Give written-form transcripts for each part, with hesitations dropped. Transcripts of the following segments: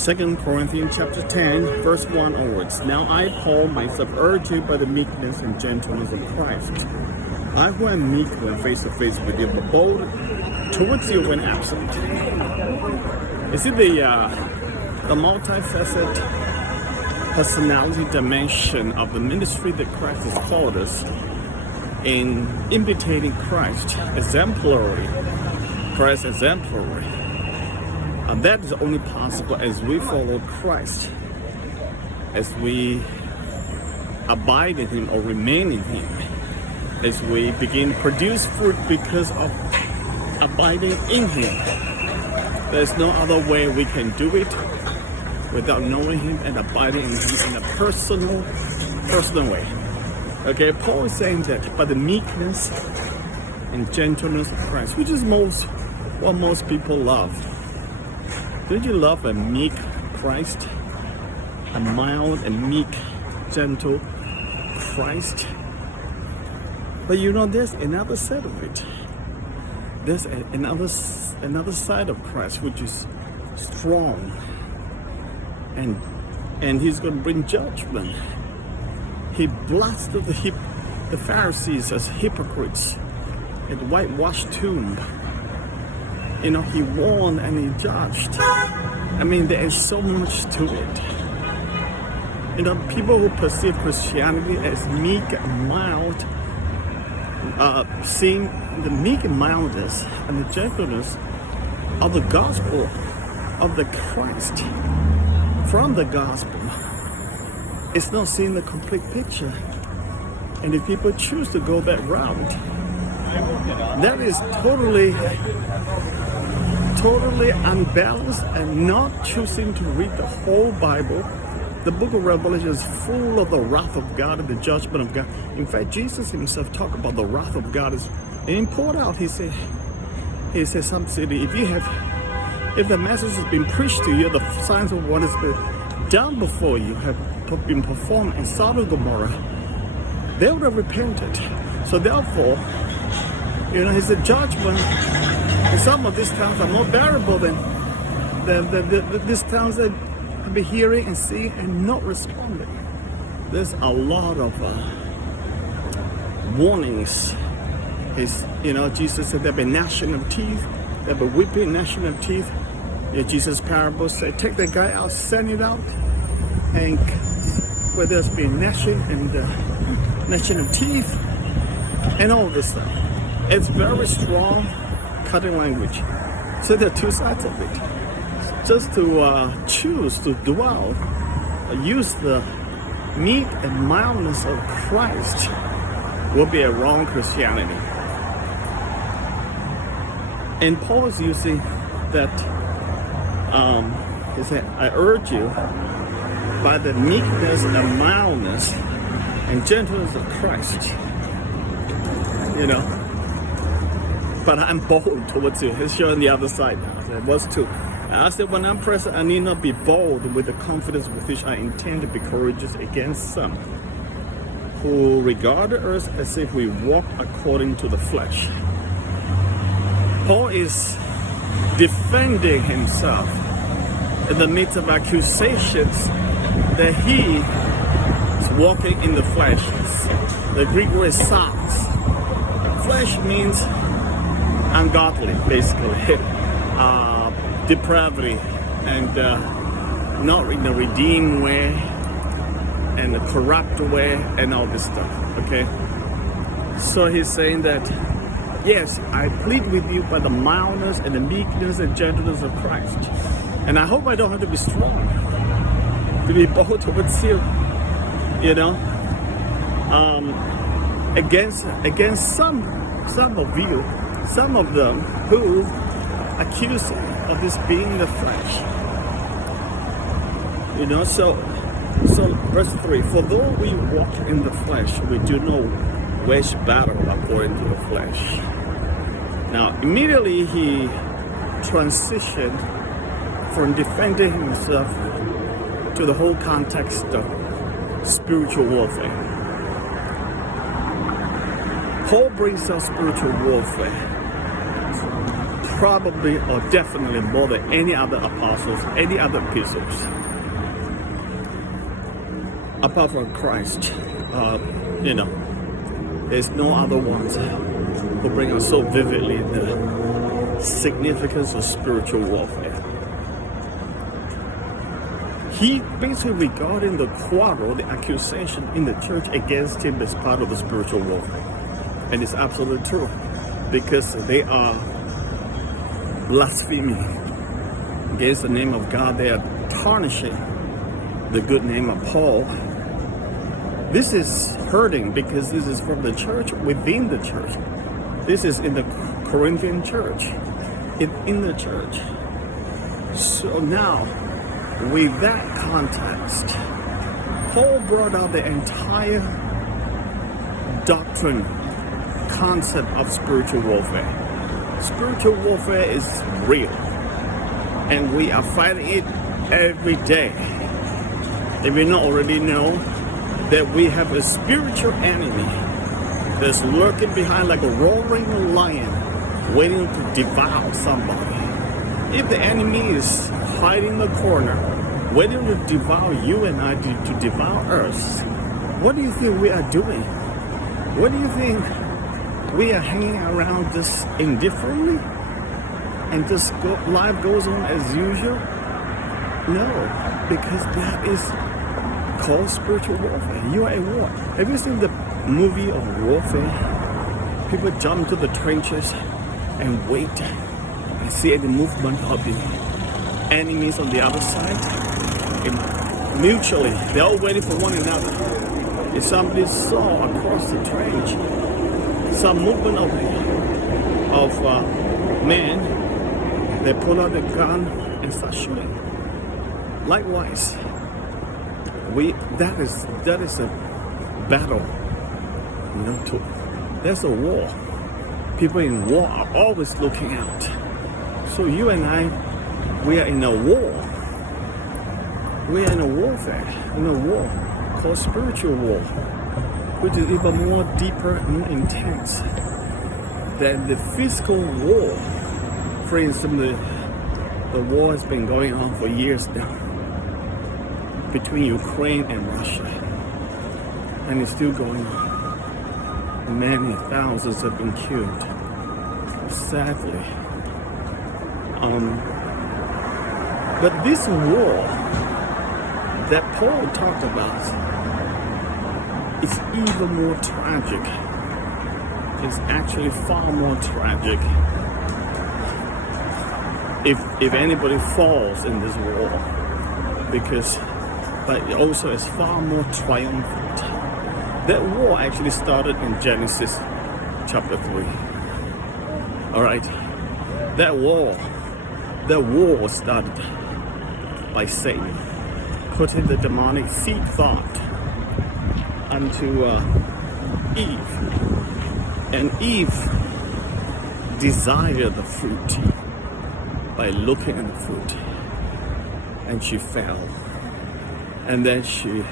2 Corinthians chapter 10, verse 1 onwards. Now I, Paul, myself urge you by the meekness and gentleness of Christ. I who am meek when face to face with you, but bold towards you when absent. You see the multifaceted personality dimension of the ministry that Christ has called us in imitating Christ exemplary. Christ exemplary. And that is only possible as we follow Christ, as we abide in Him or remain in Him, as we begin to produce fruit because of abiding in Him. There's no other way we can do it without knowing Him and abiding in Him in a personal way. Okay, Paul is saying that by the meekness and gentleness of Christ, which is what most people love. Don't you love a meek Christ? A mild and meek, gentle Christ? But there's another side of it. There's another side of Christ which is strong, and He's going to bring judgment. He blasted the Pharisees as hypocrites at the whitewashed tomb. He warned and He judged. There is so much to it. People who perceive Christianity as meek and mild, seeing the meek and mildness and the gentleness of the gospel of the Christ from the gospel, it's not seeing the complete picture. And if people choose to go that route, that is totally unbalanced and not choosing to read the whole Bible. The book of Revelation is full of the wrath of God and the judgment of God. In fact, Jesus Himself talked about the wrath of God and poured out. He said, some city, if the message has been preached to you, the signs of what has been done before you have been performed in Sodom and Gomorrah, they would have repented. So therefore, His judgment. And some of these towns are more bearable than these towns that have been hearing and seeing and not responding. There's a lot of warnings. Jesus said there'll be gnashing of teeth, there'll be weeping, gnashing of teeth. Jesus' parable said, take that guy out, send it out, and where there's been gnashing and gnashing of teeth and all this stuff. It's very strong cutting language. So there are two sides of it. Just to choose to dwell, use the meek and mildness of Christ will be a wrong Christianity. And Paul is using that, he said, I urge you by the meekness and mildness and gentleness of Christ. But I'm bold towards you. He's showing the other side now. So verse 2. I said, when I'm present, I need not be bold with the confidence with which I intend to be courageous against some who regard us as if we walk according to the flesh. Paul is defending himself in the midst of accusations that he is walking in the flesh. The Greek word is sarx. Flesh means ungodly, basically, depravity, and not in a redeemed way, and a corrupt way, and all this stuff. Okay, so he's saying that, yes, I plead with you by the mildness and the meekness and gentleness of Christ, and I hope I don't have to be strong to be bold towards you, against some of you. Some of them who accuse of this being the flesh. So verse 3, for though we walk in the flesh, we do not wage battle according to the flesh. Now, immediately he transitioned from defending himself to the whole context of spiritual warfare. Paul brings up spiritual warfare probably or definitely more than any other apostles, any other epistles. Apart from Christ, there's no other ones who bring us so vividly the significance of spiritual warfare. He basically regarded the quarrel, the accusation in the church against him as part of the spiritual warfare. And it's absolutely true, because they are blaspheming against the name of God. They are tarnishing the good name of Paul. This is hurting because this is from the church within the church. This is in the Corinthian church, in the church. So now, with that context, Paul brought out the entire doctrine, concept of spiritual warfare. Spiritual warfare is real, and we are fighting it every day. If you not already know that we have a spiritual enemy that's lurking behind like a roaring lion, waiting to devour somebody. If the enemy is hiding in the corner, waiting to devour you and I, to devour us, what do you think we are doing? What do you think? We are hanging around this indifferently, and just life goes on as usual? No, because that is called spiritual warfare. You are at war. Have you seen the movie of warfare? People jump to the trenches and wait and see the movement of the enemies on the other side. And mutually, they're all waiting for one another. If somebody saw across the trench some movement of men, they pull out the gun and start shooting. Likewise, that is a battle. There's a war. People in war are always looking out. So you and I, we are in a war. We are in a warfare, in a war called spiritual war, which is even more deeper and more intense than the physical war. For instance, the war has been going on for years now between Ukraine and Russia, and it's still going on. Many thousands have been killed, sadly. But this war that Paul talked about is even more tragic. It's actually far more tragic if anybody falls in this war, but also it's far more triumphant. That war actually started in Genesis chapter 3. All right, that war was started by Satan putting the demonic seed thought unto Eve, and Eve desired the fruit by looking at the fruit, and she fell, and then she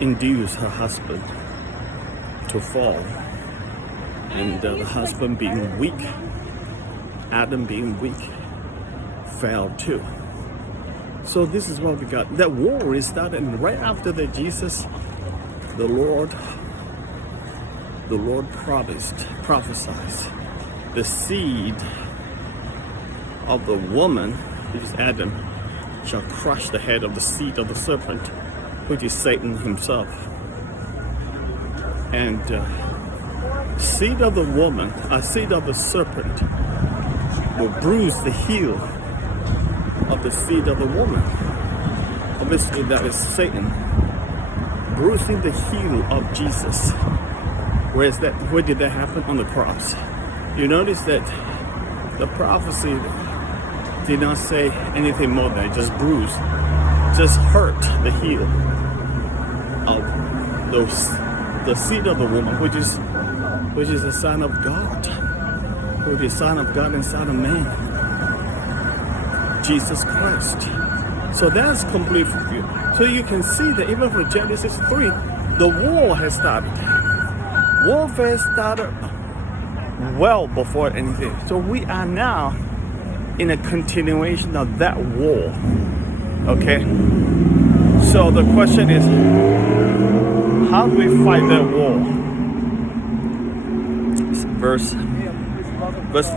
induced her husband to fall, and the husband being weak, Adam being weak, fell too. So this is what we got. That war is started right after that Jesus, the Lord prophesied the seed of the woman, which is Adam, shall crush the head of the seed of the serpent, which is Satan himself. And seed of the woman, seed of the serpent, will bruise the heel of the seed of the woman. Obviously, that is Satan bruising the heel of Jesus. Where did that happen? On the cross. You notice that the prophecy did not say anything more than just bruise, just hurt the heel of the seed of the woman, which is the Son of God, which is Son of God and Son of Man, Jesus Christ. So that's complete for you. So you can see that even from Genesis 3, the war has started. Warfare started well before anything. So we are now in a continuation of that war. Okay? So the question is, how do we fight that war? Verse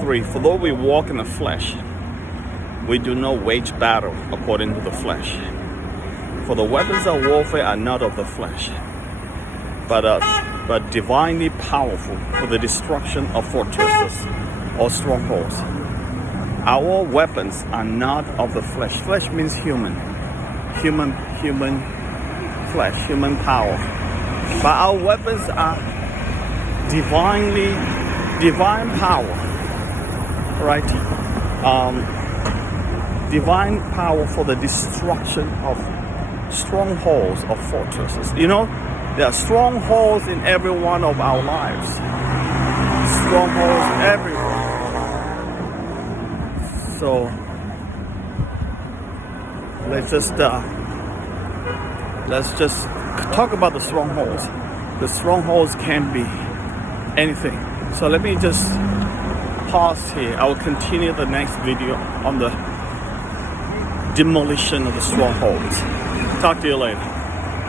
3, for though we walk in the flesh, we do not wage battle according to the flesh. For the weapons of warfare are not of the flesh, but divinely powerful for the destruction of fortresses or strongholds. Our weapons are not of the flesh. Flesh means human flesh, human power. But our weapons are divine power, right? Divine power for the destruction of strongholds of fortresses. You know, there are strongholds in every one of our lives. Strongholds everywhere. So let's just talk about the strongholds. The strongholds can be anything. So let me just pause here. I will continue the next video on the demolition of the strongholds. Talk to you later.